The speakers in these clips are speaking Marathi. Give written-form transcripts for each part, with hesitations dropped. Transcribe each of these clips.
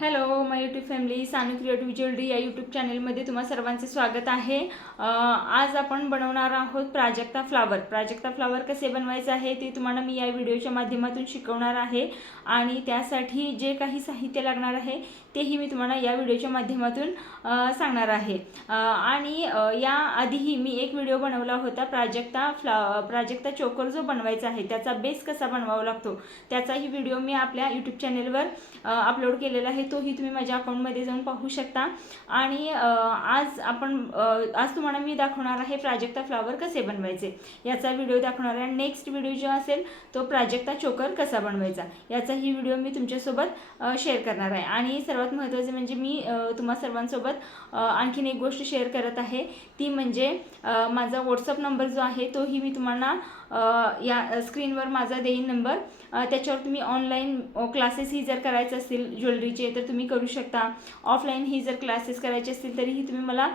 Hello my YouTube family, Sanu creative jewellery या यूट्यूब चॅनलमध्ये तुम्हा सर्वांचे स्वागत आहे। आज आपण बनवणार आहोत प्राजक्ता फ्लावर। प्राजक्ता फ्लावर कसे बनवायचे आहे ते तुम्हाला मी या व्हिडिओच्या माध्यमातून शिकवणार आहे आणि त्यासाठी जे काही साहित्य लागणार आहे तेही मी तुम्हाला या व्हिडिओच्या माध्यमातून सांगणार आहे। आणि या आधीही मी एक व्हिडिओ बनवला होता प्राजक्ता चोकर जो बनवायचा आहे त्याचा बेस कसा बनवावा लागतो त्याचाही व्हिडिओ मी आपल्या यूट्यूब चॅनलवर अपलोड केलेला आहे, तोही तुम्ही माझ्या अकाउंटमध्ये जाऊन पाहू शकता। आणि आज तुम्हाला मी दाखवणार आहे प्राजक्ता फ्लावर कसे बनवायचे याचा व्हिडिओ दाखवणार आहे। नेक्स्ट व्हिडिओ जो असेल तो प्राजक्ता चोकर कसा बनवायचा याचाही व्हिडिओ मी तुमच्यासोबत शेअर करणार आहे। आणि सर्वात महत्त्वाचे म्हणजे मी तुम्हा सर्वांसोबत आणखीन एक गोष्ट शेअर करत आहे, ती म्हणजे माझा व्हॉट्सअप नंबर जो आहे तोही मी तुम्हाला या स्क्रीनवर माझा देईन नंबर। त्याच्यावर तुम्ही ऑनलाईन क्लासेस ही जर करायचे असतील ज्वेलरीचे तर तुम्ही करू शकता, ऑफलाईन ही जर क्लासेस करायचे असतील तरीही तुम्ही मला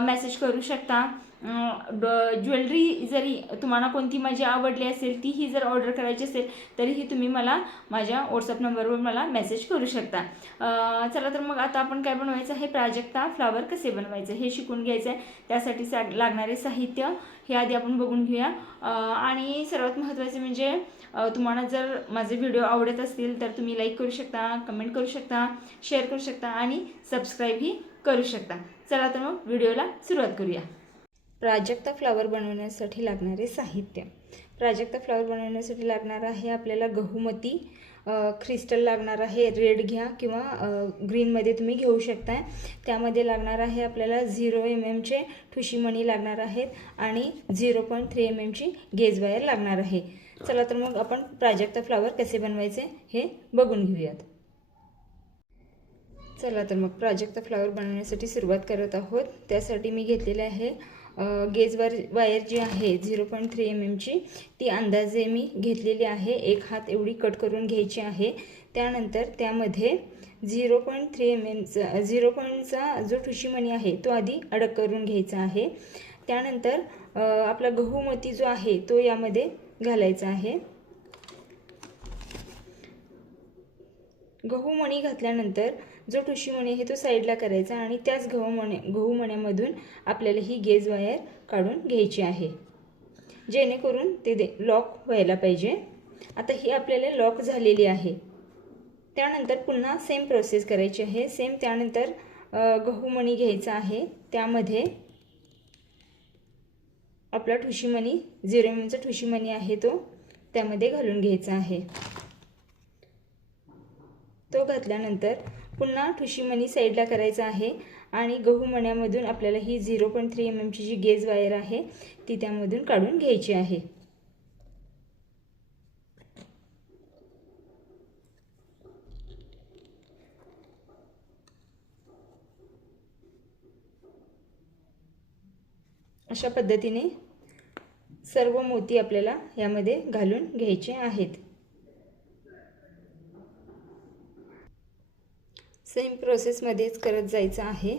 मेसेज करू शकता। ज्वेलरी जरी तुम्हाला कोणती माझी आवडली असेल तीही जर ऑर्डर करायची असेल तरीही तुम्ही मला माझ्या व्हॉट्सअप नंबरवर मला मेसेज करू शकता। चला तर मग आता आपण काय बनवायचं आहे, प्राजक्ता फ्लावर कसे बनवायचे हे शिकून घ्यायचं आहे। त्यासाठी लागणारे साहित्य हे आधी आपण बघून घेऊया। आणि सर्वात महत्त्वाचे म्हणजे तुम्हाला जर माझे व्हिडिओ आवडत असतील तर तुम्ही लाईक करू शकता, कमेंट करू शकता, शेअर करू शकता आणि सबस्क्राईबही करू शकता। चला तर मग व्हिडिओला सुरुवात करूया। प्राजक्ता फ्लावर बनवण्यासाठी लागणारे साहित्य। प्राजक्ता फ्लावर बनवण्यासाठी लागणार आहे आपल्याला गहूमती क्रिस्टल लागणार आहे, रेड घ्या किंवा ग्रीनमध्ये तुम्ही घेऊ शकता। त्यामध्ये लागणार आहे आपल्याला 0 mm चे ठुशीमणी लागणार आहेत आणि 0.3 mm ची गेज वायर लागणार आहे। चला तर मग आपण प्राजक्ता फ्लावर कसे बनवायचे हे बघून घेऊयात। चला तर मग प्राजक्ता फ्लावर बनवण्यासाठी सुरुवात करत आहोत। त्यासाठी मी घेतलेले आहे गेज वायर जी आहे 0.3 mm ची, ती अंदाजे मी घेतलेली आहे। एक हात एवढी कट करून घ्यायची आहे। त्यानंतर त्यामध्ये 0.3 mm चा जो ठुशीमणी आहे तो आधी अडक करून घ्यायचा आहे। त्यानंतर आपला गहूमती जो आहे तो यामध्ये घालायचा आहे। गहूमणी घातल्यानंतर जो ठुशीमणी आहे तो साईडला करायचा आणि त्याच गहूमण्यामधून आपल्याला ही गेज वायर काढून घ्यायची आहे, जेणेकरून ते लॉक व्हायला पाहिजे। आता ही आपल्याला लॉक झालेली आहे। त्यानंतर पुन्हा सेम प्रोसेस करायची आहे। सेम त्यानंतर गहूमणी घ्यायचा आहे, त्यामध्ये आपला ठुशीमणी 0 mm चा ठुशीमणी आहे तो त्यामध्ये घालून घ्यायचा आहे। तो घातल्यानंतर पुन्हा ठुशीमणी साईडला करायचा आहे आणि गहूमण्यामधून आपल्याला ही 0.3 mm ची जी गेज वायर आहे ती त्यामधून काढून घ्यायची आहे। अशा पद्धतीने सर्व मोती आपल्याला यामध्ये घालून घ्यायचे आहेत। सेम प्रोसेसमध्येच करत जायचं आहे।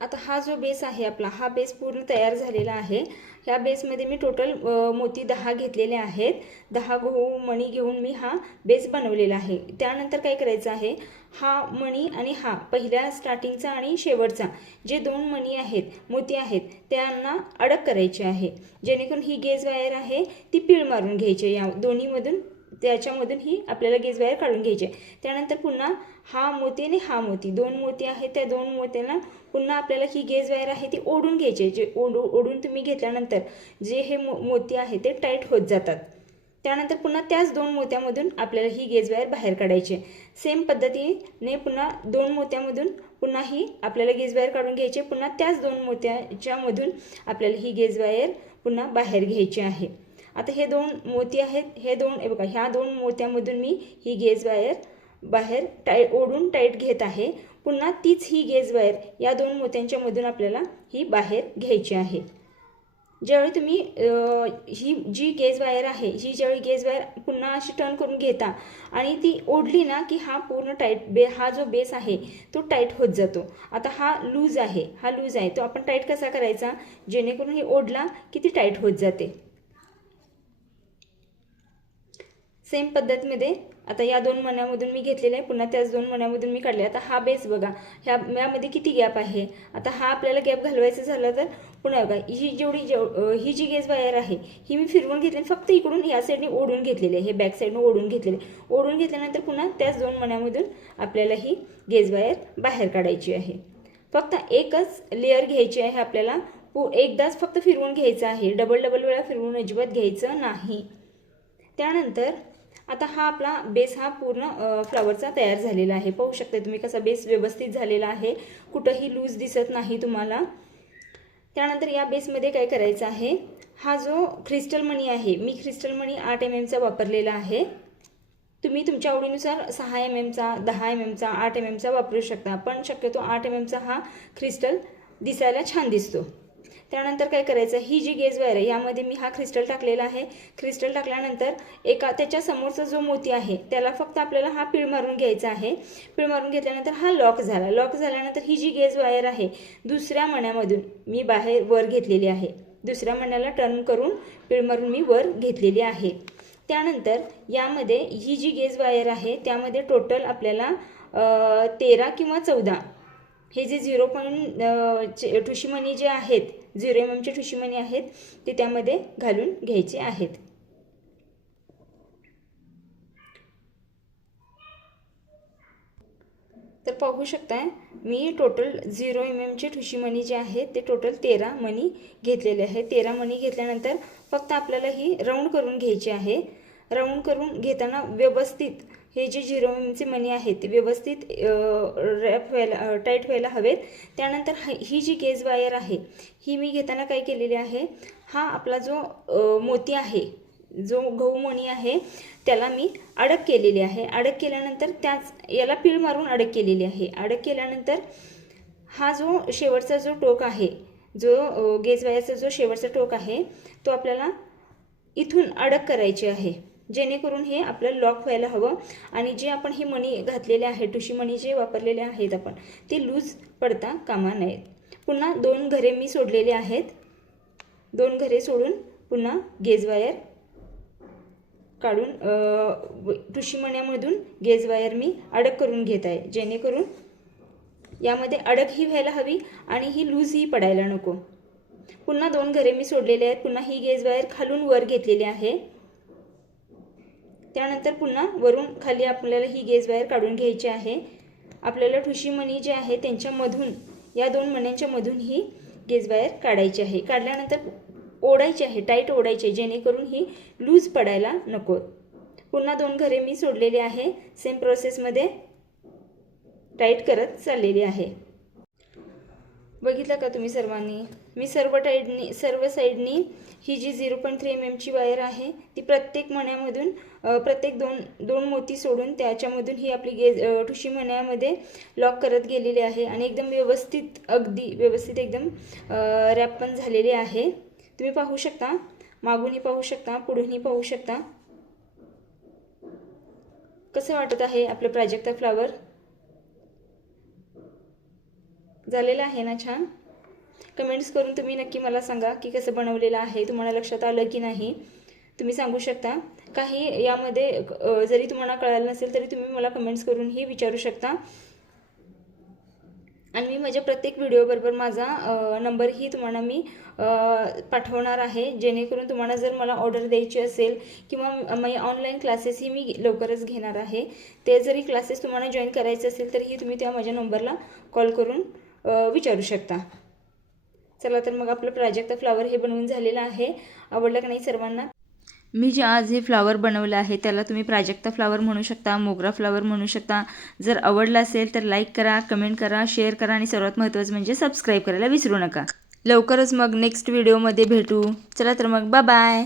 आता हा जो बेस आहे आपला, हा बेस पूर्ण तयार झालेला आहे। ह्या बेसमध्ये मी टोटल मोती 10 घेतलेले आहेत। 10 गहूमणी घेऊन मी हा बेस बनवलेला आहे। त्यानंतर काय करायचं आहे, हा मणी आणि हा पहिल्या स्टार्टिंगचा आणि शेवटचा जे 2 मणी आहेत, मोती आहेत, त्यांना अडक करायचे आहे, जेणेकरून ही गेज वायर आहे ती पीळ मारून घ्यायची। या दोन्हीमधून त्याच्यामधून ही आपल्याला गेज वायर काढून घ्यायची। त्यानंतर पुन्हा हा मोती आणि हा मोती 2 मोती आहेत, त्या 2 मोत्यांना पुन्हा आपल्याला ही गेज वायर आहे ती ओढून घ्यायची। जे ओढून तुम्ही घेतल्यानंतर जे हे मोती आहे ते टाईट होत जातात। त्यानंतर पुन्हा त्याच 2 मोत्यामधून आपल्याला ही गेज वायर बाहेर काढायची। सेम पद्धतीने पुन्हा 2 मोत्यामधून पुन्हा ही आपल्याला गेज वायर काढून घ्यायची। पुन्हा त्याच 2 मोत्याच्यामधून आपल्याला ही गेज वायर पुन्हा बाहेर घ्यायची आहे। आता हे 2 मोती आहेत, हे 2 बघा, ह्या 2 मोत्यामधून मी ही गेज वायर बाहेर ओढून टाईट घेत आहे। पुन्हा तीच ही गेज वायर या 2 मोत्यांच्या मधून आपल्याला ही बाहेर घ्यायची आहे। ज्यावेळी तुम्ही ही जी गेज वायर आहे, ही ज्यावेळी गेज वायर पुन्हा अशी टर्न करून घेता आणि ती ओढली ना की हा पूर्ण टाईट हा जो बेस आहे तो टाईट होत जातो। आता हा लूज आहे, तो आपण टाईट कसा करायचा, जेणेकरून हे ओढला की ती टाईट होत जाते। सेम पद्धतीमध्ये आता या 2 मण्यामधून मी घेतलेला आहे, पुन्हा त्याच 2 मण्यामधून मी काढले. आता हा बेस बघा, यामध्ये किती गॅप आहे. आता हा आपल्याला गॅप घालवायचा झाला तर पुन्हा बघा, ही जी गेज वायर आहे ही मी फिरवून घेतली, फक्त इकडून या साईडने ओढून घेतलेली आहे, हे बॅक साईडने ओढून घेतलेले. ओढून घेतल्यानंतर पुन्हा त्याच 2 मण्यामधून आपल्याला ही गेज वायर बाहेर काढायची आहे. फक्त एकच लेअर घ्यायची आहे आपल्याला, एकदाच फक्त फिरवून घ्यायचं आहे, डबल वेळा फिरवून अजिबात घ्यायचं नाही. त्यानंतर आता हा आपला बेस हा पूर्ण फ्लावरचा तयार झालेला आहे. पाहू शकता तुम्ही कसा बेस व्यवस्थित झालेला आहे, कुठंही लूज दिसत नाही तुम्हाला. त्यानंतर या बेसमध्ये काय करायचं आहे, हा जो क्रिस्टल मणी आहे, मी क्रिस्टल मणी 8 mm वापरलेला आहे. तुम्ही तुमच्या आवडीनुसार 6 mm, 10 mm, 8 mm वापरू शकता, पण शक्यतो 8 mm हा क्रिस्टल दिसायला छान दिसतो. त्यानंतर काय करायचं, ही जी गेज वायर आहे यामध्ये मी हा क्रिस्टल टाकलेला आहे. क्रिस्टल टाकल्यानंतर त्याच्या समोरचा जो मोती आहे त्याला फक्त आपल्याला हा पीळ मारून घ्यायचा आहे. पीळ मारून घेतल्यानंतर हा लॉक झाला. लॉक झाल्यानंतर ही जी गेज वायर आहे दुसऱ्या मण्यामधून मी वर घेतलेली आहे. दुसऱ्या मण्याला टर्न करून पीळ मारून मी वर घेतलेली आहे. त्यानंतर यामध्ये ही जी गेज वायर आहे त्यामध्ये टोटल आपल्याला 13 किंवा 14 हे जे 0. ठुशीमणी जे आहेत, 0 mm ठुशीमणी आहेत ते त्यामध्ये घालून घ्यायचे आहेत. तर पाहू शकताय मी टोटल 0 mm ठुशीमणी जे आहेत ते टोटल 13 मणी घेतलेले आहेत. 13 मणी घेतल्यानंतर फक्त आपल्याला ही राऊंड करून घ्यायची आहे. राऊंड करून घेताना व्यवस्थित हे जे 0 mm मणी आहेत ते व्यवस्थित टाईट व्हायला हवेत. त्यानंतर ही जी गेज वायर आहे ही मी घेताना काय केलेली आहे, हा आपला जो मोती आहे, जो गहू मणी आहे त्याला मी अडक केलेली आहे. अडक केल्यानंतर याला पीळ मारून अडक केलेली आहे. अडक केल्यानंतर हा जो शेवटचा जो टोक आहे, जो गेज वायरचा जो शेवटचा टोक आहे तो आपल्याला इथून अडक करायचे आहे, जेणेकरून हे आपल्याला लॉक व्हायला हवं. आणि जे आपण हे मणी घातलेले आहेत, ठुशी मणी जे वापरलेले आहेत आपण, ते लूज पडता कामा नयेत. पुन्हा 2 घरे मी सोडलेले आहेत. 2 घरे सोडून पुन्हा गेज वायर काढून ठुशी मण्यामधून गेज वायर मी अडक करून घेत आहे, जेणेकरून यामध्ये अडक ही व्हायला हवी आणि ही लूज ही पडायला नको. पुन्हा 2 घरे मी सोडलेले आहेत. पुन्हा ही गेज वायर खालून वर घेतलेली आहे. त्यानंतर पुन्हा वरून खाली आपल्याला ही गेज वायर काढून घ्यायची आहे. आपल्याला ठुशी मणी जे आहे त्यांच्यामधून, या 2 मण्यांच्या मधून ही गेज वायर काढायची आहे. काढल्यानंतर ओढायची आहे, टाईट ओढायची, जेणेकरून ही लूज पडायला नको. पुन्हा 2 घरे मी सोडलेले आहे. सेम प्रोसेसमध्ये टाईट करत चाललेली आहे. बघितलं का तुम्ही सर्वांनी, मी सर्व साईडनी ही जी 0.3 mm ची वायर आहे ती प्रत्येक मण्यामधून प्रत्येक दोन मोती सोडून त्याच्यामधून ही आपली ठुशी मण्यामध्ये लॉक करत गेलेली आहे. आणि एकदम व्यवस्थित, अगदी व्यवस्थित एकदम रॅप पण झालेली आहे. तुम्ही पाहू शकता, मागूनही पाहू शकता, पुढूनही पाहू शकता. कसं वाटत आहे आपलं प्राजक्ता फ्लावर? झालेलं आहे ना छान? कमेंट्स करून तुम्ही नक्की मला सांगा की कसं बनवलेलं आहे, तुम्हाला लक्षात आलं की नाही. तुम्ही सांगू शकता. काही यामध्ये जरी तुम्हाला कळालं नसेल तरी तुम्ही मला कमेंट्स करूनही विचारू शकता. आणि मी माझ्या प्रत्येक व्हिडिओबरोबर माझा नंबरही तुम्हाला मी पाठवणार आहे, जेणेकरून तुम्हाला जर मला ऑर्डर द्यायची असेल किंवा मी ऑनलाईन क्लासेसही मी लवकरच घेणार आहे. ते जरी क्लासेस तुम्हाला जॉईन करायचे असेल तरीही तुम्ही त्या माझ्या नंबरला कॉल करून विचारू शकता. चला तर मग आपलं प्राजक्ता फ्लावर हे बनवून झालेलं आहे. आवडलं का नाही सर्वांना? मी जे आज हे फ्लावर बनवलं आहे त्याला तुम्ही प्राजक्ता फ्लावर म्हणू शकता, मोगरा फ्लावर म्हणू शकता. जर आवडलं असेल तर लाईक करा, कमेंट करा, शेअर करा आणि सर्वात महत्त्वाचं म्हणजे सबस्क्राईब करायला विसरू नका. लवकरच मग नेक्स्ट व्हिडिओमध्ये भेटू. चला तर मग बाय बाय.